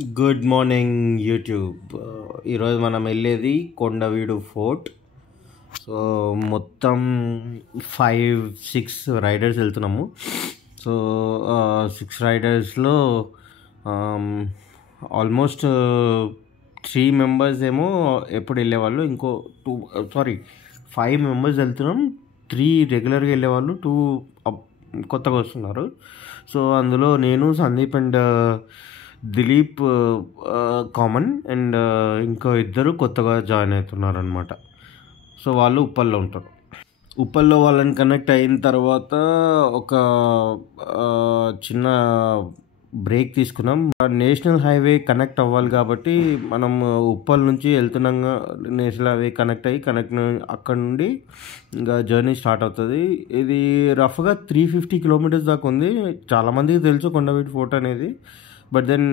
Good morning YouTube. ఈరోజు మనం వెళ్ళేది కొండవీడు ఫోర్ట్. సో మొత్తం 5-6 రైడర్స్ వెళ్తున్నాము. సో 6 రైడర్స్లో ఆల్మోస్ట్ 3 మెంబర్స్ ఏమో ఎప్పుడు వెళ్ళేవాళ్ళు, ఇంకో 5 మెంబర్స్ వెళ్తున్నాం. 3 రెగ్యులర్గా వెళ్ళేవాళ్ళు, 2 కొత్తగా వస్తున్నారు. సో అందులో నేను, Sandeep and Dilip common, and ఇంకో ఇద్దరు కొత్తగా జాయిన్ అవుతున్నారు అనమాట. సో వాళ్ళు ఉప్పల్లో ఉంటారు. ఉప్పల్లో వాళ్ళని కనెక్ట్ అయిన తర్వాత ఒక చిన్న బ్రేక్ తీసుకున్నాం. నేషనల్ హైవే కనెక్ట్ అవ్వాలి కాబట్టి మనం ఉప్పల్ నుంచి వెళ్తున్నాగా నేషనల్ హైవే కనెక్ట్ అక్కడ నుండి ఇంకా జర్నీ స్టార్ట్ అవుతుంది. ఇది రఫ్గా 350 కిలోమీటర్స్ దాకా ఉంది. చాలామందికి తెలుసు కొండవీటి ఫోర్ట్ అనేది, బట్ దెన్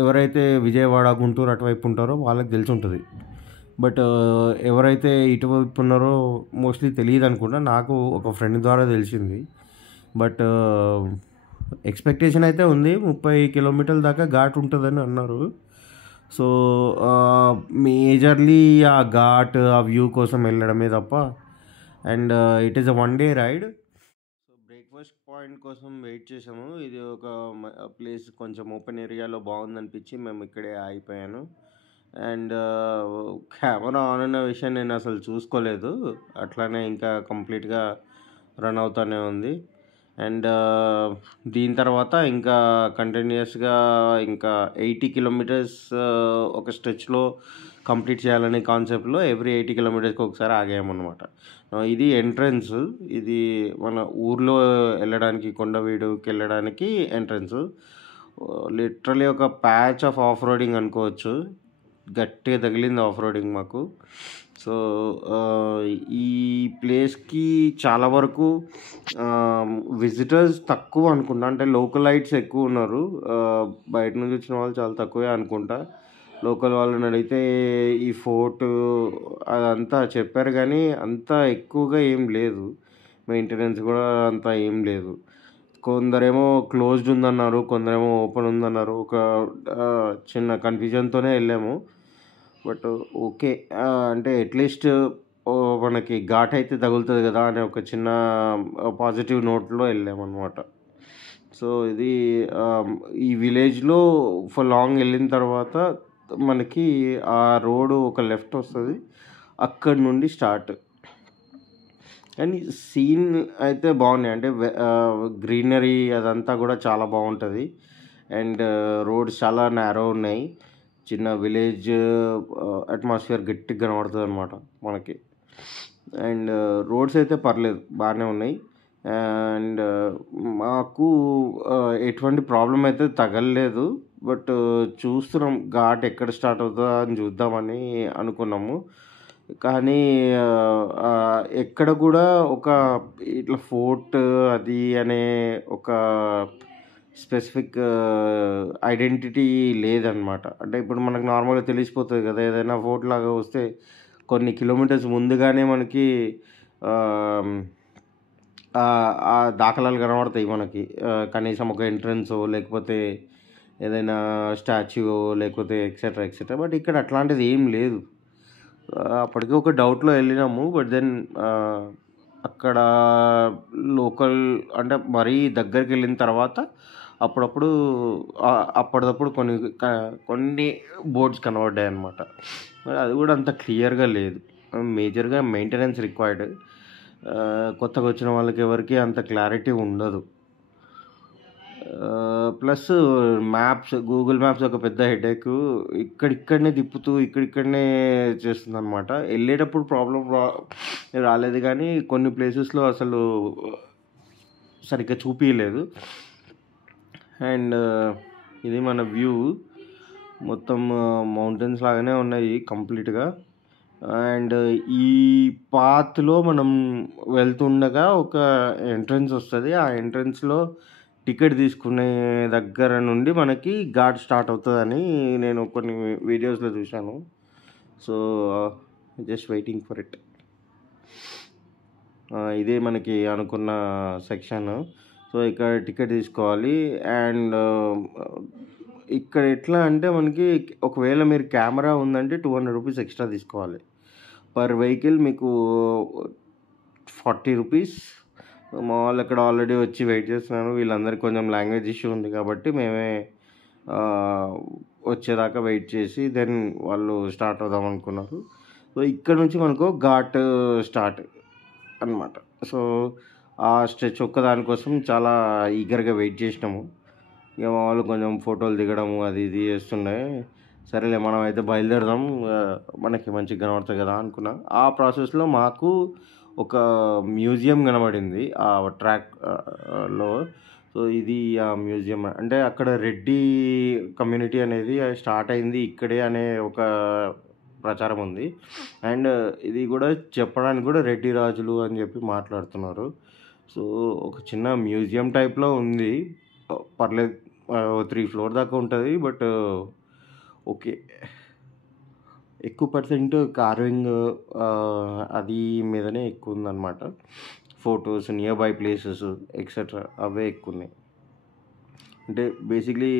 ఎవరైతే విజయవాడ, గుంటూరు అటువైపు ఉంటారో వాళ్ళకి తెలిసి ఉంటుంది. బట్ ఎవరైతే ఇటువైపు ఉన్నారో మోస్ట్లీ తెలియదు అనుకుంటా. నాకు ఒక ఫ్రెండ్ ద్వారా తెలిసింది. బట్ ఎక్స్పెక్టేషన్ అయితే ఉంది, 30 కిలోమీటర్ల దాకా ఘాట్ ఉంటుందని అన్నారు. సో మేజర్లీ ఆ ఘాట్, ఆ వ్యూ కోసం వెళ్ళడమే తప్ప. And it is a 1 day ride. So breakfast point కోసం వెయిట్ చేసాము. ఇది ఒక ప్లేస్ కొంచెం ఓపెన్ ఏరియాలో బాగుందనిపించి మేము ఇక్కడే ఆగిపోయాను. అండ్ కెమెరా ఆన్ అన్న విషయం నేను అసలు చూసుకోలేదు, అట్లానే ఇంకా కంప్లీట్గా రన్ అవుతూనే ఉంది. అండ్ దీని తర్వాత ఇంకా కంటిన్యూస్గా ఇంకా 80 కిలోమీటర్స్ ఒక స్ట్రెచ్లో కంప్లీట్ చేయాలనే కాన్సెప్ట్లో ఎవ్రీ 80 కిలోమీటర్స్కి ఒకసారి ఆగామన్నమాట. ఇది ఎంట్రన్స్. ఇది మన ఊర్లో వెళ్ళడానికి, కొండవీడుకి వెళ్ళడానికి ఎంట్రన్స్. లిటరలీ ఒక ప్యాచ్ ఆఫ్ ఆఫ్ రోడింగ్ అనుకోవచ్చు. గట్టిగా తగిలింది ఆఫ్ రోడింగ్ మాకు. సో ఈ ప్లేస్కి చాలా వరకు విజిటర్స్ తక్కువ అనుకుంటా, అంటే లోకలైట్స్ ఎక్కువ ఉన్నారు. బయట నుంచి వచ్చిన వాళ్ళు చాలా తక్కువే అనుకుంటా. లోకల్ వాళ్ళని అడిగితే ఈ ఫోర్ట్ అదంతా చెప్పారు, కానీ అంత ఎక్కువగా ఏం లేదు. మెయింటెనెన్స్ కూడా అంత ఏం లేదు. కొందరేమో క్లోజ్డ్ ఉందన్నారు, కొందరేమో ఓపెన్ ఉందన్నారు. ఒక చిన్న కన్ఫ్యూజన్తోనే వెళ్ళాము. బట్ ఓకే, అంటే అట్లీస్ట్ మనకి ఘాట్ అయితే తగులుతుంది కదా అనే ఒక చిన్న పాజిటివ్ నోట్లో వెళ్ళామన్నమాట. సో ఇది ఈ విలేజ్లో ఫర్ లాంగ్ వెళ్ళిన తర్వాత మనకి ఆ రోడ్డు ఒక లెఫ్ట్ వస్తుంది, అక్కడి నుండి స్టార్ట్. కానీ సీన్ అయితే బాగున్నాయి, అంటే గ్రీనరీ అదంతా కూడా చాలా బాగుంటుంది. అండ్ రోడ్స్ చాలా నేరో ఉన్నాయి. చిన్న విలేజ్ అట్మాస్ఫియర్ గట్టిగా కనబడుతుంది అనమాట మనకి. అండ్ రోడ్స్ అయితే పర్లేదు, బాగానే ఉన్నాయి. అండ్ మాకు ఎటువంటి ప్రాబ్లం అయితే తగలలేదు. బట్ చూస్తున్నాం ఘాట్ ఎక్కడ స్టార్ట్ అవుతుందో అని చూద్దామని అనుకున్నాము. కానీ ఎక్కడ కూడా ఒక ఇట్లా ఫోర్ట్ అది అనే ఒక స్పెసిఫిక్ ఐడెంటిటీ లేదనమాట. అంటే ఇప్పుడు మనకు నార్మల్గా తెలిసిపోతుంది కదా, ఏదైనా ఫోర్ట్ లాగా వస్తే కొన్ని కిలోమీటర్స్ ముందుగానే మనకి ఆ దాఖలాలు కనబడతాయి మనకి. కనీసం ఒక ఎంట్రన్సో, లేకపోతే ఏదైనా స్టాచ్యూ, లేకపోతే ఎక్సెట్రా ఎక్సెట్రా. బట్ ఇక్కడ అట్లాంటిది ఏం లేదు. అప్పటికే ఒక డౌట్లో వెళ్ళినాము. బట్ దెన్ అక్కడ లోకల్ అంటే మరీ దగ్గరికి వెళ్ళిన తర్వాత అప్పుడప్పుడు అప్పటిదప్పుడు కొన్ని బోర్డ్స్ కనబడ్డాయి అన్నమాట. అది కూడా అంత క్లియర్గా లేదు. మేజర్గా మెయింటెనెన్స్ రిక్వైర్డ్. కొత్తగా వచ్చిన వాళ్ళకి ఎవరికి అంత క్లారిటీ ఉండదు. ప్లస్ గూగుల్ మ్యాప్స్ ఒక పెద్ద హెడేక్. ఇక్కడిక్కడనే తిప్పుతూ ఇక్కడిక్కడనే చేస్తుంది అనమాట. వెళ్ళేటప్పుడు ప్రాబ్లం రాలేదు, కానీ కొన్ని ప్లేసెస్లో అసలు సరిగ్గా చూపించలేదు. అండ్ ఇది మన వ్యూ. మొత్తం మౌంటైన్స్ లాగానే ఉన్నాయి కంప్లీట్గా. అండ్ ఈ పాత్లో మనం వెళ్తుండగా ఒక ఎంట్రన్స్ వస్తుంది. ఆ ఎంట్రన్స్లో టికెట్ తీసుకునే దగ్గర నుండి మనకి ఘాట్ స్టార్ట్ అవుతుందని నేను కొన్ని వీడియోస్లో చూశాను. So just waiting for it. ఇదే మనకి అనుకున్న సెక్షన్. సో ఇక్కడ టికెట్ తీసుకోవాలి. అండ్ ఇక్కడ ఎట్లా అంటే మనకి ఒకవేళ మీరు కెమెరా ఉందంటే 200 రూపీస్ ఎక్స్ట్రా తీసుకోవాలి. పర్ వెహికల్ మీకు 40 రూపీస్. మా వాళ్ళు ఇక్కడ ఆల్రెడీ వచ్చి వెయిట్ చేస్తున్నారు. వీళ్ళందరికీ కొంచెం లాంగ్వేజ్ ఇష్యూ ఉంది కాబట్టి మేమే వచ్చేదాకా వెయిట్ చేసి దెన్ వాళ్ళు స్టార్ట్ అవుదాం అనుకున్నారు. సో ఇక్కడ నుంచి మనకు ఘాట్ స్టార్ట్ అనమాట. సో ఆ స్ట్రెచ్ ఒక్కదానికోసం చాలా ఈగర్గా వెయిట్ చేసినాము. ఇక మా వాళ్ళు కొంచెం ఫోటోలు దిగడము అది ఇది చేస్తుండే. సరేలే మనం అయితే బయలుదేరదాం, మనకి మంచిగా కనబడుతుంది కదా అనుకున్నా. ఆ ప్రాసెస్లో మాకు ఒక మ్యూజియం కనబడింది ఆ ట్రాక్ లో. సో ఇది ఆ మ్యూజియం అంటే అక్కడ రెడ్డి కమ్యూనిటీ అనేది స్టార్ట్ అయింది ఇక్కడే అనే ఒక ప్రచారం ఉంది. అండ్ ఇది కూడా చెప్పడానికి కూడా రెడ్డి రాజులు అని చెప్పి మాట్లాడుతున్నారు. సో ఒక చిన్న మ్యూజియం టైప్లో ఉంది, పర్లేదు. 3 ఫ్లోర్ దాకా ఉంటుంది. బట్ ఓకే, ఎక్కువ పర్సెంట్ కార్వింగ్ అది మీదనే ఎక్కువ ఉందన్నమాట. Photos, nearby places etcetera అవే ఎక్కువ ఉన్నాయి. అంటే బేసిక్లీ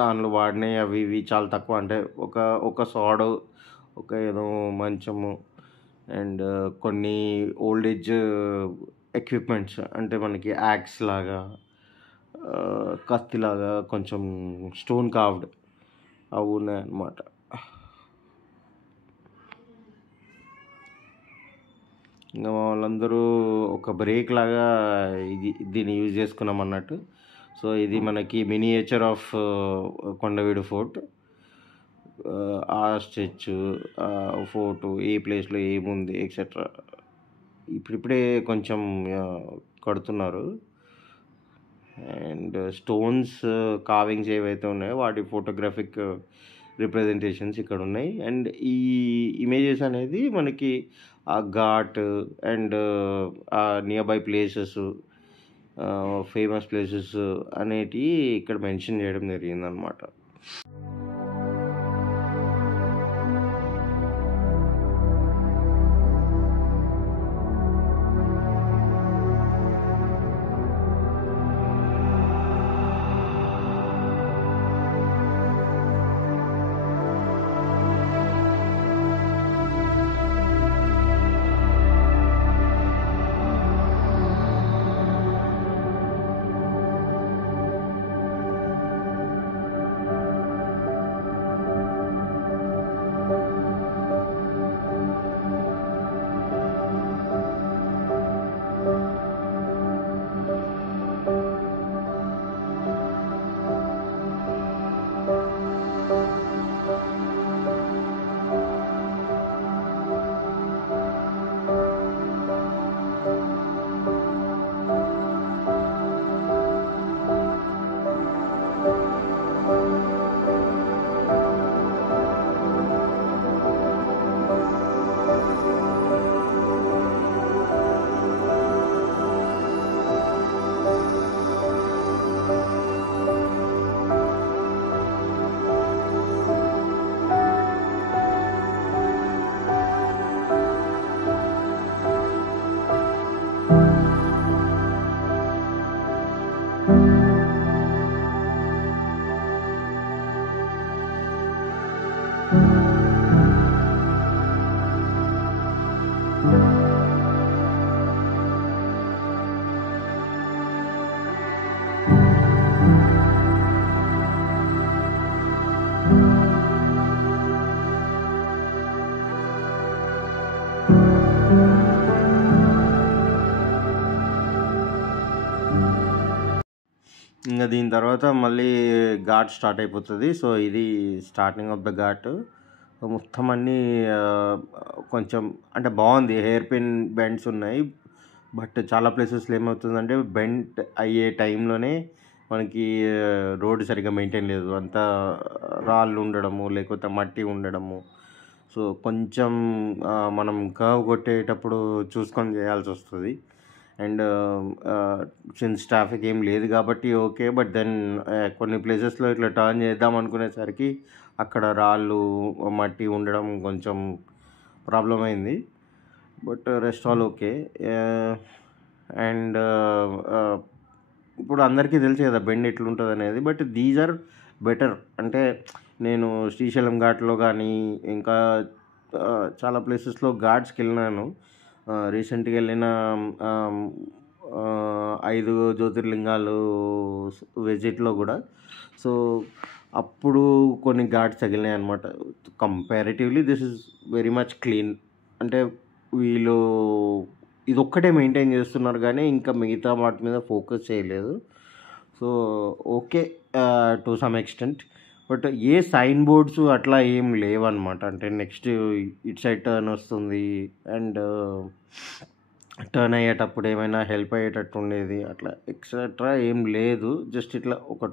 దానిలో వాడినవి అవి ఇవి చాలా తక్కువ. అంటే ఒక సాడు, ఒక ఏదో మంచము అండ్ కొన్ని ఓల్డ్ ఏజ్ ఎక్విప్మెంట్స్ అంటే మనకి యాక్స్ లాగా, కత్తిలాగా కొంచెం స్టోన్ కార్వ్డ్ అవి ఉన్నాయన్నమాట. ఇంకా వాళ్ళందరూ ఒక బ్రేక్ లాగా దీన్ని యూజ్ చేసుకున్నాం అన్నట్టు. సో ఇది మనకి మినియేచర్ ఆఫ్ కొండవీడు ఫోర్ట్. ఆ స్ట్రెచ్, ఫోర్టు ఏ ప్లేస్లో ఏముంది ఎక్సెట్రా ఇప్పుడిప్పుడే కొంచెం కడుతున్నారు. అండ్ స్టోన్స్ కావింగ్స్ ఏవైతే ఉన్నాయో వాటి ఫోటోగ్రాఫిక్ రిప్రజెంటేషన్స్ ఇక్కడ ఉన్నాయి. అండ్ ఈ ఇమేజెస్ అనేది మనకి ఆ ఘాట్ అండ్ ఆ near by places, famous places అనేటివి ఇక్కడ మెన్షన్ చేయడం జరిగిందనమాట. ఇంకా దీని తర్వాత మళ్ళీ ఘాట్ స్టార్ట్ అయిపోతుంది. సో ఇది స్టార్టింగ్ ఆఫ్ ద ఘాట్. మొత్తం అన్నీ కొంచెం అంటే బాగుంది. హెయిర్ పిన్ బెండ్స్ ఉన్నాయి. బట్ చాలా ప్లేసెస్లో ఏమవుతుందంటే బెండ్ అయ్యే టైంలోనే మనకి రోడ్డు సరిగ్గా మెయింటైన్ లేదు. అంతా రాళ్ళు ఉండడము లేకపోతే మట్టి ఉండడము. సో కొంచెం మనం కర్వ్ కొట్టేటప్పుడు చూసుకొని చేయాల్సి వస్తుంది. అండ్ సిన్స్ ట్రాఫిక్ ఏం లేదు కాబట్టి ఓకే. బట్ దెన్ కొన్ని ప్లేసెస్లో ఇట్లా టర్న్ చేద్దాం అనుకునేసరికి అక్కడ రాళ్ళు మట్టి ఉండడం కొంచెం ప్రాబ్లం అయింది. But rest all okay. And ఇప్పుడు అందరికీ తెలుసు కదా బెండ్ ఎట్లుంటుంది అనేది. But these are better. అంటే నేను శ్రీశైలం ఘాట్లో కానీ ఇంకా చాలా ప్లేసెస్లో ఘాట్స్కి వెళ్ళినాను. రీసెంట్గా వెళ్ళిన 5 జ్యోతిర్లింగాలు విజిట్లో కూడా. సో అప్పుడు కొన్ని ఘాట్స్ తగిలినాయి అనమాట. Comparatively this is very much clean. అంటే వీళ్ళు ఇదొక్కటే మెయింటైన్ చేస్తున్నారు కానీ ఇంకా మిగతా వాటి మీద ఫోకస్ చేయలేదు. So okay, to some extent. But ఏ సైన్ బోర్డ్స్ అట్లా ఏం లేవన్నమాట. అంటే నెక్స్ట్ ఇటు సైడ్ టర్న్ వస్తుంది అండ్ టర్న్ అయ్యేటప్పుడు ఏమైనా హెల్ప్ అయ్యేటట్టు ఉండేది అట్లా ఎక్సెట్రా ఏం లేదు. జస్ట్ ఇట్లా ఒక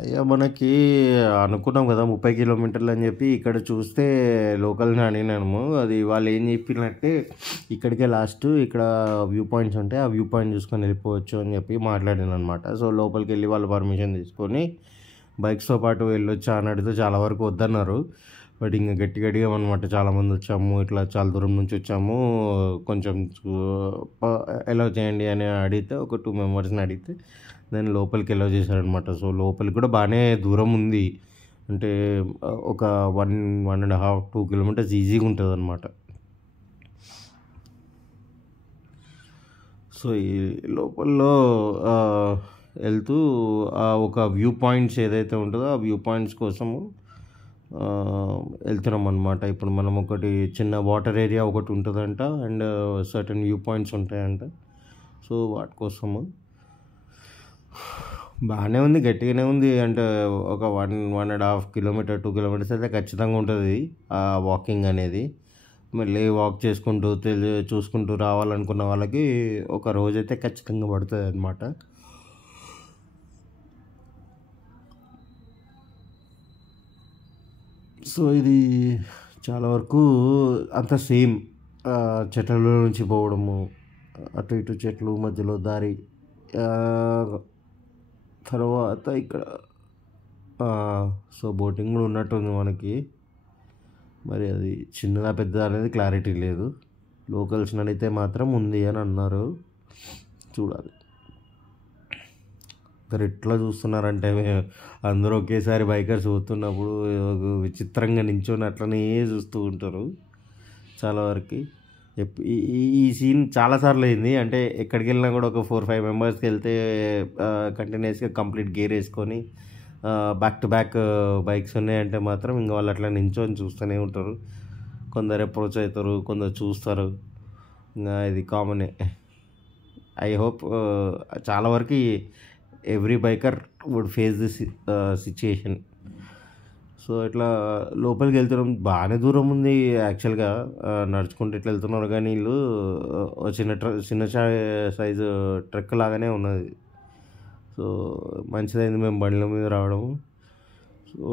అయ్యా మనకి అనుకున్నాం కదా 30 కిలోమీటర్లు అని చెప్పి. ఇక్కడ చూస్తే లోకల్ని అడిగినాము. అది వాళ్ళు ఏం చెప్పినట్టే ఇక్కడికే లాస్ట్, ఇక్కడ వ్యూ పాయింట్స్ ఉంటాయి, ఆ వ్యూ పాయింట్ చూసుకొని వెళ్ళిపోవచ్చు అని చెప్పి మాట్లాడిన అనమాట. సో లోపలికి వెళ్ళి వాళ్ళు పర్మిషన్ తీసుకొని బైక్స్తో పాటు వెళ్ళొచ్చా అని అడిగితే చాలా వరకు వద్దన్నారు. బట్ ఇంకా గట్టిగా అనమాట. చాలామంది వచ్చాము, ఇట్లా చాలా దూరం నుంచి వచ్చాము, కొంచెం అలౌ చేయండి అని అడిగితే ఒక 2 మెంబర్స్ని అడిగితే దాన్ని లోపలికి అలౌ చేశారనమాట. సో లోపలికి కూడా బాగానే దూరం ఉంది. అంటే ఒక 1.5 2 కిలోమీటర్స్ ఈజీగా ఉంటుంది అనమాట. సో ఈ లోపల్లో వెళ్తూ ఒక వ్యూ పాయింట్స్ ఏదైతే ఉంటుందో ఆ వ్యూ పాయింట్స్ కోసము వెళ్తున్నాం అనమాట. ఇప్పుడు మనం ఒకటి చిన్న వాటర్ ఏరియా ఒకటి ఉంటుందంట అండ్ సర్టన్ వ్యూ పాయింట్స్ ఉంటాయంట. సో వాటి కోసము బాగానే ఉంది, గట్టిగానే ఉంది. అంటే ఒక 1.5 కిలోమీటర్ 2 కిలోమీటర్స్ అయితే ఖచ్చితంగా ఉంటుంది ఆ వాకింగ్ అనేది. మళ్ళీ వాక్ చేసుకుంటూ చూసుకుంటూ రావాలనుకున్న వాళ్ళకి ఒక రోజైతే ఖచ్చితంగా పడుతుంది అనమాట. సో ఇది చాలా వరకు అంత సేమ్ చెట్లలో నుంచి పోవడము, అటు ఇటు చెట్లు మధ్యలో దారి. తర్వాత ఇక్కడ సో బోటింగ్ కూడా ఉన్నట్టుంది మనకి. మరి అది చిన్నదా పెద్దదా అనేది క్లారిటీ లేదు. లోకల్స్ అడిగితే మాత్రం ఉంది అని అన్నారు, చూడాలి. మరి ఎట్లా చూస్తున్నారంటే అందరూ ఒకేసారి బైకర్స్ పోతున్నప్పుడు విచిత్రంగా నించొని అట్లనే చూస్తూ ఉంటారు చాలా వరకు. ఈ సీన్ చాలాసార్లు అయింది. అంటే ఎక్కడికి వెళ్ళినా కూడా ఒక 4-5 మెంబర్స్కి వెళ్తే కంటిన్యూస్గా కంప్లీట్ గేర్ వేసుకొని బ్యాక్ టు బ్యాక్ బైక్స్ ఉన్నాయంటే మాత్రం ఇంకా వాళ్ళు అట్లా నించొని చూస్తూనే ఉంటారు. కొందరు అప్రోచ్ అవుతారు, కొందరు చూస్తారు. ఇంకా ఇది కామనే. ఐ హోప్ చాలా వరకు every biker would face this situation. So ఇట్లా లోపలికి వెళ్తున్నాం, బాగానే దూరం ఉంది యాక్చువల్గా. నడుచుకుంటూ ఇట్లా వెళ్తున్నారు కానీ వీళ్ళు చిన్న సైజు ట్రక్ లాగానే ఉన్నది. సో మంచిదైంది మేము బండ్ల మీద రావడము. సో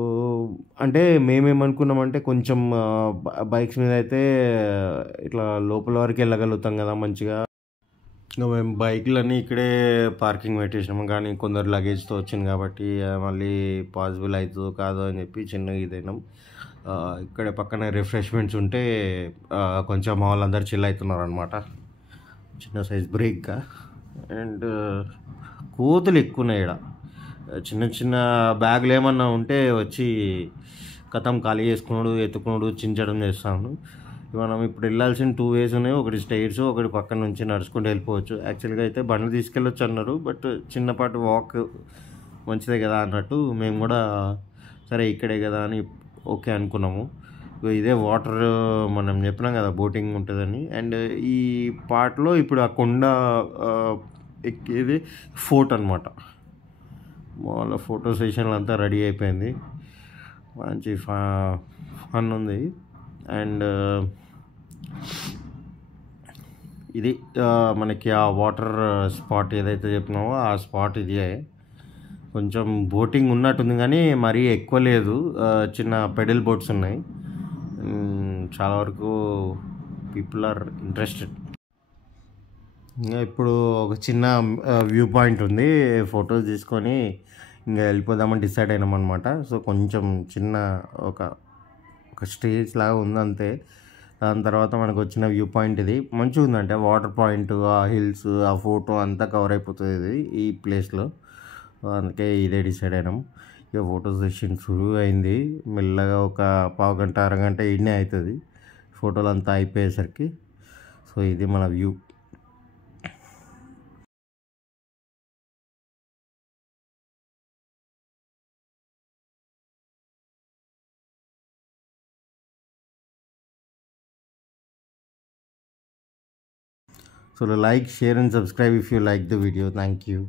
అంటే మేమేమనుకున్నామంటే కొంచెం బైక్స్ మీద అయితే ఇట్లా లోపల వరకు వెళ్ళగలుగుతాం కదా మంచిగా. ఇంకా మేము బైక్లన్నీ ఇక్కడే పార్కింగ్ పెట్టేసినాము, కానీ కొందరు లగేజ్తో వచ్చింది కాబట్టి మళ్ళీ పాసిబుల్ అవుతుందో కాదో అని చెప్పి చిన్నగా ఇదైనాం. ఇక్కడ పక్కన రిఫ్రెష్మెంట్స్ ఉంటే కొంచెం మా వాళ్ళందరూ చిల్ అవుతున్నారు అనమాట, చిన్న సైజ్ బ్రేక్గా. అండ్ కోతులు ఎక్కువ ఉన్నాయి ఇక్కడ. చిన్న చిన్న బ్యాగులు ఏమన్నా ఉంటే వచ్చి కథం ఖాళీ చేసుకున్నాడు, ఎత్తుకున్నాడు, చించడం చేస్తాను. మనం ఇప్పుడు వెళ్ళాల్సిన 2 వేస్ ఉన్నాయి. ఒకటి స్టైర్స్, ఒకటి పక్కన నుంచి నడుచుకుంటూ వెళ్ళిపోవచ్చు. యాక్చువల్గా అయితే బండ్లు తీసుకెళ్ళొచ్చు అన్నారు, బట్ చిన్నపాటి వాక్ మంచిదే కదా అన్నట్టు మేము కూడా సరే ఇక్కడే కదా అని ఓకే అనుకున్నాము. ఇదే వాటర్ మనం చెప్పినాం కదా బోటింగ్ ఉంటుందని. అండ్ ఈ పార్ట్లో ఇప్పుడు ఆ కొండ ఎక్కేది ఫోర్ట్ అనమాట. వాళ్ళ ఫోటో సెషన్లు అంతా రెడీ అయిపోయింది, మంచి ఫన్ ఉంది. అండ్ ఇది మనకి ఆ వాటర్ స్పాట్ ఏదైతే చెప్పినామో ఆ స్పాట్ ఇదే. కొంచెం బోటింగ్ ఉన్నట్టుంది కానీ మరీ ఎక్కువ లేదు. చిన్న పెడల్ బోట్స్ ఉన్నాయి. చాలా వరకు పీపుల్ ఆర్ ఇంట్రెస్టెడ్. ఇంకా ఇప్పుడు ఒక చిన్న వ్యూ పాయింట్ ఉంది, ఫొటోస్ తీసుకొని ఇంకా వెళ్ళిపోదామని డిసైడ్ అయినామన్నమాట. సో కొంచెం చిన్న ఒక స్టేజ్ లాగా ఉంది అంతే. దాని తర్వాత మనకు వచ్చిన వ్యూ పాయింట్ ఇది మంచిగా ఉందంటే వాటర్ పాయింట్, ఆ హిల్స్, ఆ ఫోటో అంతా కవర్ అయిపోతుంది ఇది ఈ ప్లేస్లో. అందుకే ఇదే డిసైడ్ అయినాం. ఇక ఫోటో సెషన్ షురూ అయింది. మెల్లగా ఒక పావు గంట అరగంట ఇన్నే అవుతుంది ఫోటోలు అంతా అయిపోయేసరికి. సో ఇది మన view. So like, share and subscribe if you like the video. Thank you.